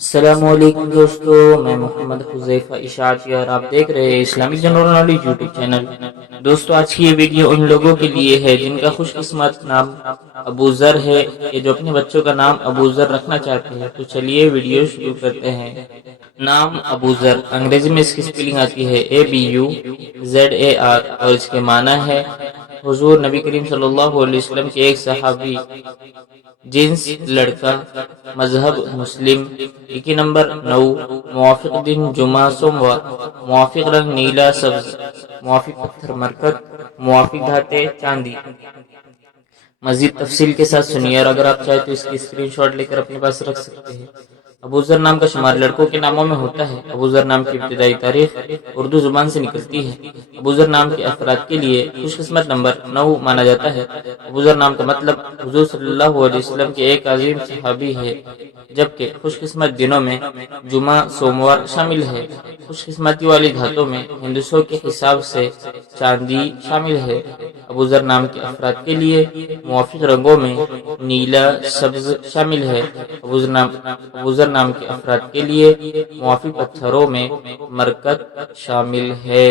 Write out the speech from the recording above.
السلام علیکم دوستو، میں محمد حذیفہ اشاعتی اور آپ دیکھ رہے ہیں Islamic general knowledge YouTube channel. دوستو آج کی یہ ویڈیو ان لوگوں کے لیے ہے جن کا خوش قسمت نام ابو ذر ہے، یہ جو اپنے بچوں کا نام ابو ذر رکھنا چاہتے ہیں۔ تو چلیے ویڈیو شروع کرتے ہیں۔ نام ابو ذر، انگریزی میں اس کی سپیلنگ آتی ہے ABUZAR اور اس کے معنی ہے حضور نبی کریم صلی اللہ علیہ وسلم کے ایک صحابی، جنس لڑکا، مذہب مسلم، لکی نمبر 9، موافق دن جمعہ سوموار، موافق رنگ نیلا سبز، موافق پتھر مرکت، موافق دھاتیں چاندی۔ مزید تفصیل کے ساتھ سنیے، اور اگر آپ چاہیں تو اس کی اسکرین شاٹ لے کر اپنے پاس رکھ سکتے ہیں۔ ابو ذر نام کا شمار لڑکوں کے ناموں میں ہوتا ہے۔ ابو ذر نام کی ابتدائی تاریخ اردو زبان سے نکلتی ہے۔ ابو ذر نام کے افراد کے لیے خوش قسمت نمبر 9 مانا جاتا ہے۔ ابو ذر نام کا مطلب حضور صلی اللہ علیہ وسلم کے ایک عظیم صحابی ہے، جبکہ خوش قسمت دنوں میں جمعہ سوموار شامل ہے۔ خوش قسمتی والی دھاتوں میں ہندسوں کے حساب سے چاندی شامل ہے۔ ابو ذر نام کے افراد کے لیے موافق رنگوں میں نیلا سبز شامل ہے۔ ابو ذر نام کے افراد کے لیے موافق پتھروں میں مرکت شامل ہے۔